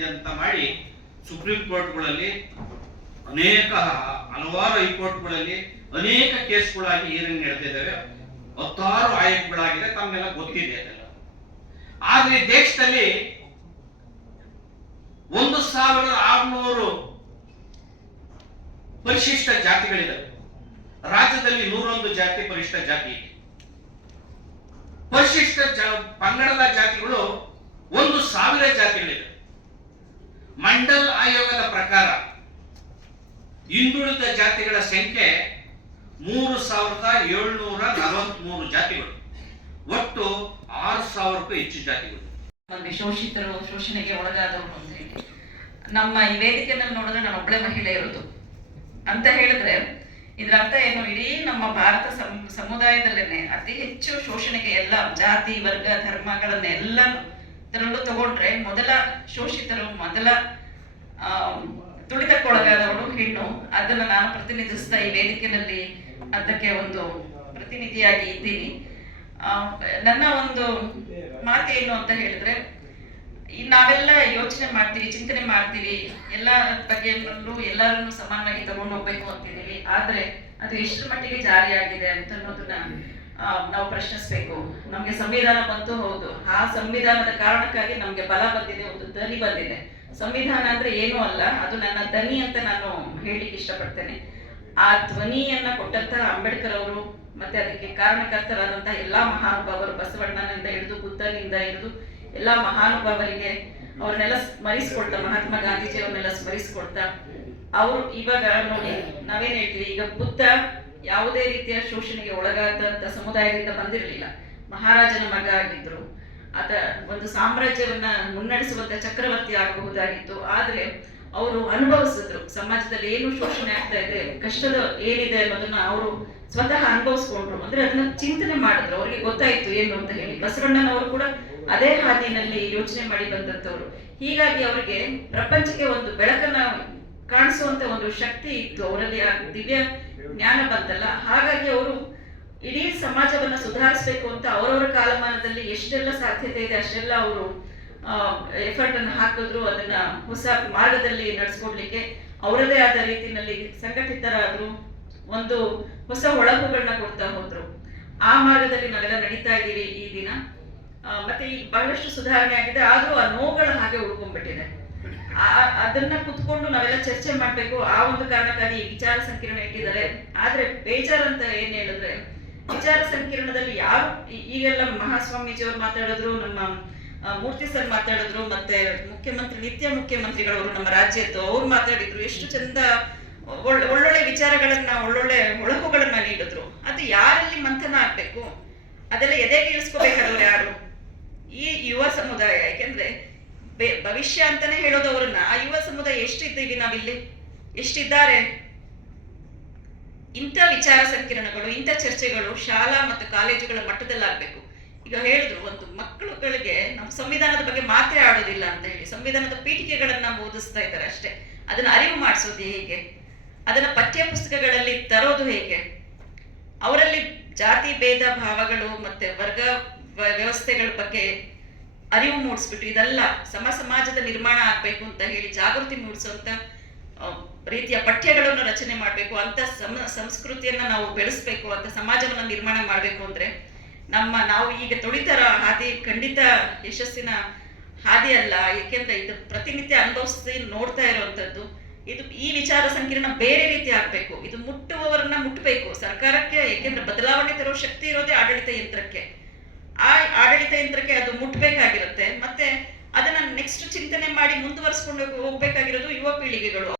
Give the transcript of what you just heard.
ಭಾರತದಾದ್ಯಂತ ಮಾಡಿ ಸುಪ್ರೀಂ ಕೋರ್ಟ್ಗಳಲ್ಲಿ ಹಲವಾರು ಹೈಕೋರ್ಟ್ಗಳಲ್ಲಿ ಅನೇಕ ಕೇಸ್ಗಳಾಗಿ ಹೀರಿಂಗ್ ನಡೆದಿದ್ದಾವೆ. 16 ಆಯೋಗಗಳಾಗಿದೆ, ತಮ್ಮೆಲ್ಲ ಗೊತ್ತಿದೆ ಅದೆಲ್ಲ. ಆದ್ರೆ ದೇಶದಲ್ಲಿ 1600 ಪರಿಶಿಷ್ಟ ಜಾತಿಗಳಿದ್ದಾವೆ. ರಾಜ್ಯದಲ್ಲಿ 101 ಜಾತಿ ಪರಿಶಿಷ್ಟ ಜಾತಿ ಇದೆ. ಪರಿಶಿಷ್ಟ ಪಂಗಡದ ಜಾತಿಗಳು 1000 ಜಾತಿಗಳಿವೆ. ಮಂಡಲ್ ಆಯೋಗದ ಪ್ರಕಾರ ಹಿಂದುಳಿದ ಜಾತಿಗಳ ಸಂಖ್ಯೆ 3743 ಜಾತಿಗಳು, ಒಟ್ಟು 6000ಕ್ಕೂ ಹೆಚ್ಚು ಜಾತಿಗಳು. ಶೋಷಿತರು, ಶೋಷಣೆಗೆ ಒಳಗಾದವರು ಅಂತ ಹೇಳಿ ನಮ್ಮ ಈ ವೇದಿಕೆಯಲ್ಲಿ ನೋಡಿದ್ರೆ ನಾನು ಒಬ್ಬಳೆ ಮಹಿಳೆ ಇರೋದು ಅಂತ ಹೇಳಿದ್ರೆ ಇದ್ರ ಅರ್ಥ ಏನು? ಇಡೀ ನಮ್ಮ ಭಾರತ ಸಮುದಾಯದಲ್ಲೇನೆ ಅತಿ ಹೆಚ್ಚು ಶೋಷಣೆಗೆ ಎಲ್ಲ ಜಾತಿ ವರ್ಗ ಧರ್ಮಗಳನ್ನೆಲ್ಲ ಇದರಲ್ಲೂ ತಗೊಂಡ್ರೆ ಮೊದಲ ಶೋಷಿತರು, ಮೊದಲ ತುಳಿತಕ್ಕೊಳಗಾದವಳು ಹೆಣ್ಣು. ಅದನ್ನು ನಾನು ಪ್ರತಿನಿಧಿಸ್ತಾ ಈ ವೇದಿಕೆಯಲ್ಲಿ ಅದಕ್ಕೆ ಒಂದು ಪ್ರತಿನಿಧಿಯಾಗಿ ಇದ್ದೀನಿ. ನನ್ನ ಒಂದು ಮಾತೇನು ಅಂತ ಹೇಳಿದ್ರೆ, ನಾವೆಲ್ಲ ಯೋಚನೆ ಮಾಡ್ತೀವಿ, ಚಿಂತನೆ ಮಾಡ್ತೀವಿ, ಎಲ್ಲ ಬಗೆಯಲ್ಲೂ ಎಲ್ಲರನ್ನು ಸಮಾನವಾಗಿ ತಗೊಂಡು ಹೋಗ್ಬೇಕು ಅಂತಿದ್ದೀವಿ. ಆದ್ರೆ ಅದು ಎಷ್ಟರ ಮಟ್ಟಿಗೆ ಜಾರಿಯಾಗಿದೆ ಅಂತ ಅನ್ನೋದನ್ನ ನಾವು ಪ್ರಶ್ನಿಸ್ಬೇಕು. ನಮ್ಗೆ ಸಂವಿಧಾನ ಬಂತು, ಹೌದು. ಆ ಸಂವಿಧಾನದ ಕಾರಣಕ್ಕಾಗಿ ನಮ್ಗೆ ಬಲ ಬಂದಿದೆ, ಒಂದು ಧ್ವನಿ ಬಂದಿದೆ. ಸಂವಿಧಾನ ಅಂದ್ರೆ ಏನೂ ಅಲ್ಲ, ಅದು ನನ್ನ ಧ್ವನಿ ಅಂತ ನಾನು ಹೇಳಲಿಕ್ಕೆ ಇಷ್ಟಪಡ್ತೇನೆ. ಆ ಧ್ವನಿಯನ್ನ ಕೊಟ್ಟಂತಹ ಅಂಬೇಡ್ಕರ್ ಅವರು ಮತ್ತೆ ಅದಕ್ಕೆ ಕಾರಣಕರ್ತರಾದಂತಹ ಎಲ್ಲಾ ಮಹಾನುಭಾವರು, ಬಸವಣ್ಣನಿಂದ ಹಿಡಿದು ಬುದ್ಧನಿಂದ ಹಿಡಿದು ಎಲ್ಲಾ ಮಹಾನುಭಾವರಿಗೆ ಅವ್ರನ್ನೆಲ್ಲ ಸ್ಮರಿಸ್ಕೊಳ್ತಾ, ಮಹಾತ್ಮ ಗಾಂಧೀಜಿ ಅವ್ರನ್ನೆಲ್ಲ ಸ್ಮರಿಸ್ಕೊಳ್ತಾ, ಅವರು ಇವಾಗ ನೋಡಿ ನಾವೇನ್ ಹೇಳ್ತೀವಿ, ಈಗ ಬುದ್ಧ ಯಾವುದೇ ರೀತಿಯ ಶೋಷಣೆಗೆ ಒಳಗಾದಂತ ಸಮುದಾಯದಿಂದ ಬಂದಿರಲಿಲ್ಲ. ಮಹಾರಾಜನ ಮಗ ಆಗಿದ್ರು, ಆತ ಒಂದು ಸಾಮ್ರಾಜ್ಯವನ್ನ ಮುನ್ನಡೆಸುವಂತ ಚಕ್ರವರ್ತಿ ಆಗಬಹುದಾಗಿತ್ತು. ಆದ್ರೆ ಅವರು ಅನುಭವಿಸಿದ್ರು, ಸಮಾಜದಲ್ಲಿ ಏನು ಶೋಷಣೆ ಆಗ್ತಾ ಇದೆ, ಕಷ್ಟದ ಏನಿದೆ ಅನ್ನೋದನ್ನ ಅವರು ಸ್ವತಃ ಅನುಭವಿಸ್ಕೊಂಡ್ರು. ಅಂದ್ರೆ ಅದನ್ನ ಚಿಂತನೆ ಮಾಡಿದ್ರು, ಅವ್ರಿಗೆ ಗೊತ್ತಾಯ್ತು ಏನು ಅಂತ ಹೇಳಿ. ಬಸವಣ್ಣನವರು ಕೂಡ ಅದೇ ಹಾದಿನಲ್ಲಿ ಯೋಚನೆ ಮಾಡಿ ಬಂದಂತವ್ರು. ಹೀಗಾಗಿ ಅವರಿಗೆ ಪ್ರಪಂಚಕ್ಕೆ ಒಂದು ಬೆಳಕನ್ನ ಕಾಣಿಸುವಂತ ಒಂದು ಶಕ್ತಿ ಇತ್ತು ಅವರಲ್ಲಿ, ಆ ದಿವ್ಯ ಜ್ಞಾನ ಬಂತಲ್ಲ. ಹಾಗಾಗಿ ಅವರು ಇಡೀ ಸಮಾಜವನ್ನ ಸುಧಾರಿಸಬೇಕು ಅಂತ ಅವರವರ ಕಾಲಮಾನದಲ್ಲಿ ಎಷ್ಟೆಲ್ಲ ಸಾಧ್ಯತೆ ಇದೆ ಅಷ್ಟೆಲ್ಲ ಅವರು ಎಫರ್ಟ್ ಅನ್ನು ಹಾಕಿದ್ರು. ಅದನ್ನ ಹೊಸ ಮಾರ್ಗದಲ್ಲಿ ನಡೆಸ್ಕೊಡ್ಲಿಕ್ಕೆ ಅವರದೇ ಆದ ರೀತಿಯಲ್ಲಿ ಸಂಘಟಿತರಾದ್ರು, ಒಂದು ಹೊಸ ಹೊಳಹುಗಳನ್ನ ಕೊಡ್ತಾ ಹೋದ್ರು. ಆ ಮಾರ್ಗದಲ್ಲಿ ನಾವೆಲ್ಲ ನಡೀತಾ ಇದ್ದೀವಿ ಈ ದಿನ. ಮತ್ತೆ ಈಗ ಬಹಳಷ್ಟು ಸುಧಾರಣೆ ಆಗಿದೆ, ಆದ್ರೂ ಆ ನೋವುಗಳ ಹಾಗೆ ಉಳ್ಕೊಂಡ್ಬಿಟ್ಟಿದೆ. ಅದನ್ನ ಕುತ್ಕೊಂಡು ನಾವೆಲ್ಲ ಚರ್ಚೆ ಮಾಡ್ಬೇಕು. ಆ ಒಂದು ಕಾರಣಕ್ಕಾಗಿ ವಿಚಾರ ಸಂಕಿರಣ ಇಟ್ಟಿದ್ದಾರೆ. ಆದ್ರೆ ಬೇಜಾರಂತ ಏನ್ ಹೇಳಿದ್ರೆ, ವಿಚಾರ ಸಂಕಿರಣದಲ್ಲಿ ಯಾರು ಈಗೆಲ್ಲ ಮಹಾಸ್ವಾಮೀಜಿ ಅವರು ಮಾತಾಡಿದ್ರು, ನಮ್ಮ ಮೂರ್ತಿ ಸರ್ ಮಾತಾಡಿದ್ರು, ಮತ್ತೆ ನಿತ್ಯ ಮುಖ್ಯಮಂತ್ರಿಗಳವರು ನಮ್ಮ ರಾಜ್ಯದ್ದು ಅವ್ರು ಮಾತಾಡಿದ್ರು. ಎಷ್ಟು ಚಂದ ಒಳ್ಳೊಳ್ಳೆ ವಿಚಾರಗಳನ್ನ, ಒಳ್ಳೊಳ್ಳೆ ಹೊಳಹುಗಳನ್ನ ನೀಡಿದ್ರು. ಅದು ಯಾರಲ್ಲಿ ಮಂಥನ ಆಗ್ಬೇಕು, ಅದೆಲ್ಲ ಎದೆಗೆ ಇಳಿಸ್ಕೋಬೇಕಾದವ್ರು ಯಾರು? ಈ ಯುವ ಸಮುದಾಯ. ಯಾಕೆಂದ್ರೆ ಭವಿಷ್ಯ ಅಂತಾನೆ ಹೇಳೋದವ್ರನ್ನ, ಆ ಯುವ ಸಮುದಾಯ ಎಷ್ಟಿದ್ದೀವಿ ನಾವಿಲ್ಲಿ, ಎಷ್ಟಿದ್ದಾರೆ? ಇಂಥ ವಿಚಾರ ಸಂಕಿರಣಗಳು, ಇಂಥ ಚರ್ಚೆಗಳು ಶಾಲಾ ಮತ್ತು ಕಾಲೇಜುಗಳ ಮಟ್ಟದಲ್ಲಿ ಆಗ್ಬೇಕು. ಈಗ ಹೇಳಿದ್ರು, ಒಂದು ಮಕ್ಕಳುಗಳಿಗೆ ನಾವು ಸಂವಿಧಾನದ ಬಗ್ಗೆ ಮಾತೇ ಆಡೋದಿಲ್ಲ ಅಂತ ಹೇಳಿ ಸಂವಿಧಾನದ ಪೀಠಿಕೆಗಳನ್ನ ಓದಿಸ್ತಾ ಇದ್ದಾರೆ ಅಷ್ಟೇ. ಅದನ್ನ ಅರಿವು ಮಾಡಿಸೋದು ಹೇಗೆ, ಅದನ್ನ ಪಠ್ಯ ಪುಸ್ತಕಗಳಲ್ಲಿ ತರೋದು ಹೇಗೆ, ಅವರಲ್ಲಿ ಜಾತಿ ಭೇದ ಭಾವಗಳು ಮತ್ತೆ ವರ್ಗ ವ್ಯವಸ್ಥೆಗಳ ಬಗ್ಗೆ ಅರಿವು ಮೂಡಿಸ್ಬಿಟ್ಟು ಇದೆಲ್ಲ ಸಮಾಜದ ನಿರ್ಮಾಣ ಆಗ್ಬೇಕು ಅಂತ ಹೇಳಿ ಜಾಗೃತಿ ಮೂಡಿಸುವಂತ ರೀತಿಯ ಪಠ್ಯಗಳನ್ನು ರಚನೆ ಮಾಡಬೇಕು. ಅಂತ ಸಂಸ್ಕೃತಿಯನ್ನ ನಾವು ಬೆಳೆಸ್ಬೇಕು, ಅಂತ ಸಮಾಜವನ್ನ ನಿರ್ಮಾಣ ಮಾಡಬೇಕು ಅಂದ್ರೆ ನಾವು ಈಗ ತುಳಿತರ ಹಾದಿ ಖಂಡಿತ ಯಶಸ್ಸಿನ ಹಾದಿ ಅಲ್ಲ. ಏಕೆಂದ್ರೆ ಇದು ಪ್ರತಿನಿತ್ಯ ಅನುಭವಿಸಿ ನೋಡ್ತಾ ಇರುವಂತದ್ದು. ಇದು ಈ ವಿಚಾರ ಸಂಕಿರಣ ಬೇರೆ ರೀತಿ ಆಗ್ಬೇಕು. ಇದು ಮುಟ್ಟುವವರನ್ನ ಮುಟ್ಟಬೇಕು ಸರ್ಕಾರಕ್ಕೆ. ಏಕೆಂದ್ರೆ ಬದಲಾವಣೆ ತರೋ ಶಕ್ತಿ ಇರೋದೇ ಆಡಳಿತ ಯಂತ್ರಕ್ಕೆ. ಆ ಆಡಳಿತ ಯಂತ್ರಕ್ಕೆ ಅದು ಮುಟ್ಬೇಕಾಗಿರುತ್ತೆ. ಮತ್ತೆ ಅದನ್ನ ನೆಕ್ಸ್ಟ್ ಚಿಂತನೆ ಮಾಡಿ ಮುಂದುವರಿಸ್ಕೊಂಡು ಹೋಗ್ಬೇಕಾಗಿರೋದು ಯುವ ಪೀಳಿಗೆಗಳು.